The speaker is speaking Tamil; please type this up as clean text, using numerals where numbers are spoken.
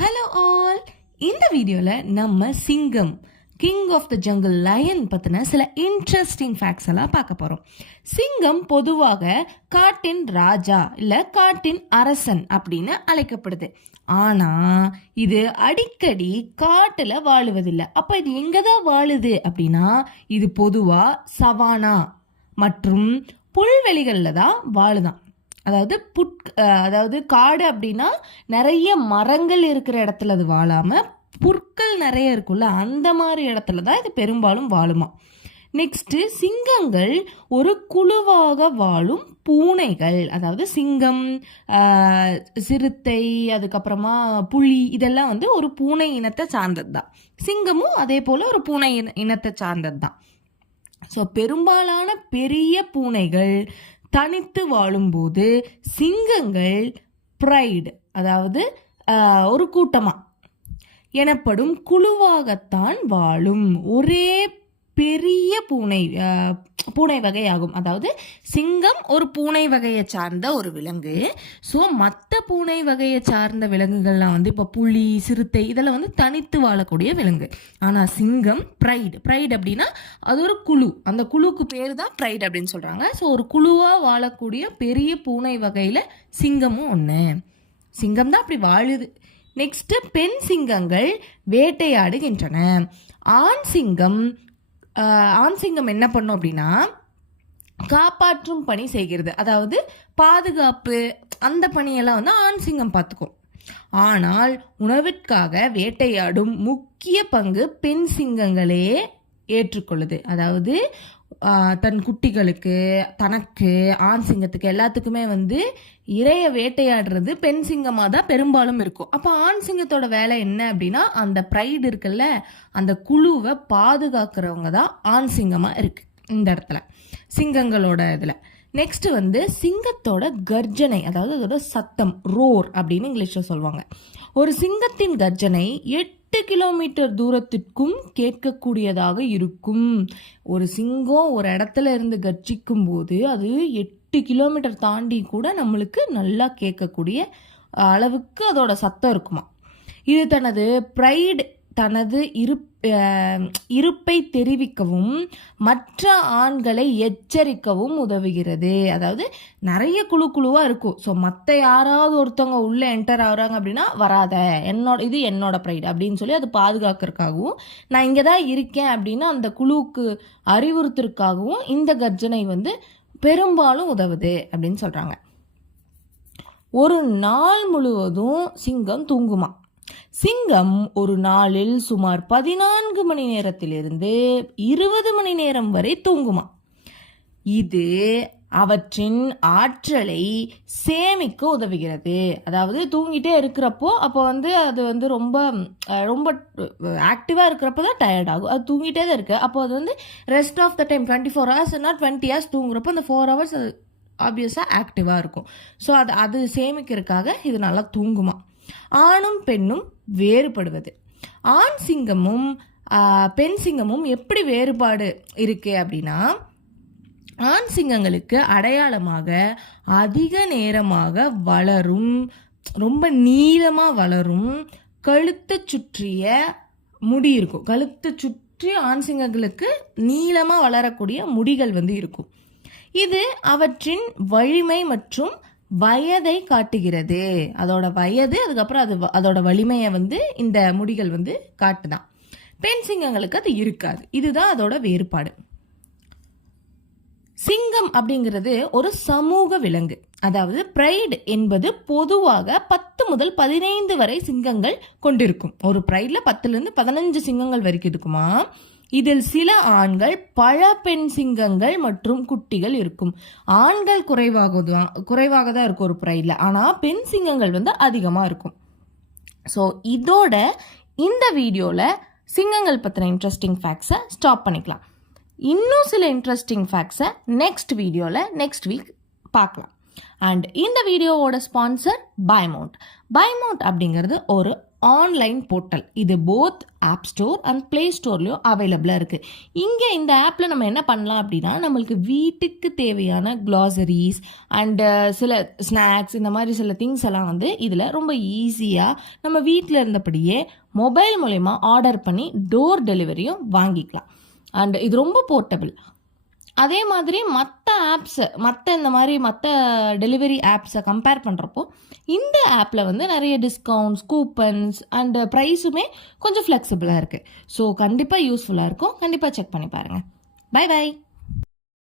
ஹலோ ஆல், இந்த வீடியோவில் நம்ம சிங்கம் king of the jungle lion பற்றின சில இன்ட்ரெஸ்டிங் ஃபேக்ட்ஸ் எல்லாம் பார்க்க போகிறோம். சிங்கம் பொதுவாக காட்டின் ராஜா இல்லை காட்டின் அரசன் அப்படின்னு அழைக்கப்படுது. ஆனால் இது அடிக்கடி காட்டில் வாழுவதில்லை. அப்போ இது எங்கே தான் வாழுது அப்படின்னா, இது பொதுவாக சவானா மற்றும் புல்வெளிகளில் தான் வாழுதான். அதாவது காடு அப்படின்னா நிறைய மரங்கள் இருக்கிற இடத்துல அது வாழாமல் புற்கள் நிறைய இருக்குல்ல, அந்த மாதிரி இடத்துல தான் இது பெரும்பாலும் வாழுமா. நெக்ஸ்ட்டு, சிங்கங்கள் ஒரு குழுவாக வாழும் பூனைகள். அதாவது சிங்கம், சிறுத்தை, அதுக்கப்புறமா புலி, இதெல்லாம் ஒரு பூனை இனத்தை சார்ந்தது தான். சிங்கமும் அதே போல் ஒரு பூனை இனத்தை சார்ந்தது தான். ஸோ பெரும்பாலான பெரிய பூனைகள் தனித்து வாழும்போது சிங்கங்கள் ப்ரைடு, அதாவது ஒரு கூட்டமாக எனப்படும் குழுவாகத்தான் வாழும் ஒரே பெரிய பூனை வகையாகும். அதாவது சிங்கம் ஒரு பூனை வகையை சார்ந்த ஒரு விலங்கு. ஸோ மற்ற பூனை வகையை சார்ந்த விலங்குகள்லாம் இப்போ புலி, சிறுத்தை, இதெல்லாம் தனித்து வாழக்கூடிய விலங்கு. ஆனால் சிங்கம் ப்ரைடு அப்படின்னா அது ஒரு குழு. அந்த குழுவுக்கு பேர் தான் ப்ரைடு அப்படின்னு சொல்கிறாங்க. ஸோ ஒரு குழுவாக வாழக்கூடிய பெரிய பூனை வகையில் சிங்கமும் ஒன்று. சிங்கம் தான் அப்படி வாழுது. நெக்ஸ்ட்டு, பெண் சிங்கங்கள் வேட்டையாடுகின்றன. ஆண் சிங்கம் என்ன பண்ணும் அப்படின்னா காப்பாற்றும் பணி செய்கிறது. அதாவது பாதுகாப்பு, அந்த பணியெல்லாம் ஆண் சிங்கம் பார்த்துக்கும். ஆனால் உணவிற்காக வேட்டையாடும் முக்கிய பங்கு பெண் சிங்கங்களே ஏற்றுக்கொள்ளுது. அதாவது தன் குட்டிகளுக்கு, தனக்கு, ஆண் சிங்கத்துக்கு எல்லாத்துக்குமே இரைய வேட்டையாடுறது பெண் சிங்கமாக தான் பெரும்பாலும் இருக்கும். அப்போ ஆண் சிங்கத்தோட வேலை என்ன அப்படின்னா, அந்த ப்ரைடு இருக்குல்ல, அந்த குழுவை பாதுகாக்கிறவங்க தான் ஆண் சிங்கமாக இருக்கு இந்த இடத்துல சிங்கங்களோட இதில். நெக்ஸ்ட் சிங்கத்தோட கர்ஜனை, அதாவது அதோட சத்தம், ரோர் அப்படின்னு இங்கிலீஷில் சொல்லுவாங்க. ஒரு சிங்கத்தின் கர்ஜனை 8 கிலோமீட்டர் தூரத்திற்கும் கேட்கக்கூடியதாக இருக்கும். ஒரு சிங்கம் ஒரு இடத்துல இருந்து கர்ஜிக்கும் போது அது 8 கிலோமீட்டர் தாண்டி கூட நம்மளுக்கு நல்லா கேட்கக்கூடிய அளவுக்கு அதோட சத்தம் இருக்குமா. இது தனது இருப்பை தெரிவிக்கவும் மற்ற ஆண்களை எச்சரிக்கவும் உதவுகிறது. அதாவது நிறைய குழுவாக இருக்கும். ஸோ மற்ற யாராவது ஒருத்தவங்க உள்ளே என்டர் ஆகுறாங்க அப்படின்னா, வராத, இது என்னோட ப்ரைடு அப்படின்னு சொல்லி அது பாதுகாக்கிறதுக்காகவும், நான் இங்கே தான் இருக்கேன் அப்படின்னு அந்த குழுவுக்கு அறிவுறுத்துறதுக்காகவும் இந்த கர்ஜனை பெரும்பாலும் உதவுது அப்படின்னு சொல்கிறாங்க. ஒரு நாள் முழுவதும் சிங்கம் தூங்குமா. சிங்கம் ஒரு நாளில் சுமார் 14 மணி நேரத்திலிருந்து 20 மணி நேரம் வரை தூங்குமா. இது அவற்றின் ஆற்றலை சேமிக்க உதவுகிறது. அதாவது தூங்கிட்டே இருக்கிறப்போ அப்போ அது ரொம்ப ரொம்ப ஆக்டிவாக இருக்கிறப்ப தான் டயர்ட் ஆகும். அது தூங்கிட்டே தான் இருக்கு. அப்போ அது ரெஸ்ட் ஆஃப் த டைம் 24 ஹவர்ஸ்னா 20 ஹவர்ஸ் தூங்குறப்போ அந்த 4 ஹவர்ஸ் அது ஆப்வியஸாக ஆக்டிவாக இருக்கும். ஸோ அது சேமிக்கிறதுக்காக இது நல்லா தூங்குமா. ஆணும் பெண்ணும் வேறுபடுவது. ஆண் சிங்கமும் பெண் சிங்கமும் எப்படி வேறுபாடு இருக்கு அப்படின்னா, ஆண் சிங்கங்களுக்கு அடையாளமாக அதிக நேரமாக வளரும், ரொம்ப நீளமாக வளரும், கழுத்தை சுற்றிய முடி இருக்கும். கழுத்தை சுற்றி ஆண் சிங்கங்களுக்கு நீளமாக வளரக்கூடிய முடிகள் இருக்கும். இது அவற்றின் வலிமை மற்றும் வயதை காட்டுகிறது. அதோட வயது, அதுக்கப்புறம் அதோட வலிமையை இந்த முடிகள் காட்டுதான். பெண் சிங்கங்களுக்கு அது இருக்காது. இதுதான் அதோட வேறுபாடு. சிங்கம் அப்படிங்கிறது ஒரு சமூக விலங்கு. அதாவது ப்ரைடு என்பது பொதுவாக 10 முதல் 15 வரை சிங்கங்கள் கொண்டிருக்கும். ஒரு ப்ரைடில் 10லேருந்து 15 சிங்கங்கள் வரைக்கும் இருக்குமா. இதில் சில ஆண்கள், பல பெண் சிங்கங்கள் மற்றும் குட்டிகள் இருக்கும். ஆண்கள் குறைவாக தான் இருக்கும் ஒரு ப்ரைடில். ஆனால் பெண் சிங்கங்கள் அதிகமாக இருக்கும். ஸோ இதோட இந்த வீடியோவில் சிங்கங்கள் பற்றின இன்ட்ரெஸ்டிங் ஃபேக்ட்ஸை ஸ்டாப் பண்ணிக்கலாம். இன்னும் சில இன்ட்ரெஸ்டிங் ஃபேக்ட்ஸை நெக்ஸ்ட் வீடியோவில் நெக்ஸ்ட் வீக் பார்க்கலாம். அண்ட் இந்த வீடியோவோட ஸ்பான்சர் பைமவுண்ட் அப்படிங்கிறது ஒரு ஆன்லைன் போர்ட்டல். இது both app store and play ஸ்டோர்லேயும் அவைலபிளாக இருக்குது. இங்கே இந்த ஆப்பில் நம்ம என்ன பண்ணலாம் அப்படின்னா, நம்மளுக்கு வீட்டுக்கு தேவையான க்ளாசரிஸ் அண்டு சில ஸ்நாக்ஸ் இந்த மாதிரி சில திங்ஸ் எல்லாம் வந்து இதில் ரொம்ப ஈஸியாக நம்ம வீட்டில் இருந்தபடியே மொபைல் மூலயமா ஆர்டர் பண்ணி டோர் டெலிவரியும் வாங்கிக்கலாம். அண்ட் இது ரொம்ப போர்ட்டபிள். அதே மாதிரி மற்ற டெலிவரி ஆப்ஸை கம்பேர் பண்ணுறப்போ இந்த ஆப்பில் வந்து நிறைய டிஸ்கவுண்ட்ஸ், கூப்பன்ஸ் அண்ட் ப்ரைஸுமே கொஞ்சம் ஃப்ளெக்சிபிளாக இருக்குது. ஸோ கண்டிப்பாக யூஸ்ஃபுல்லாக இருக்கும். கண்டிப்பாக செக் பண்ணி பாருங்கள். பை.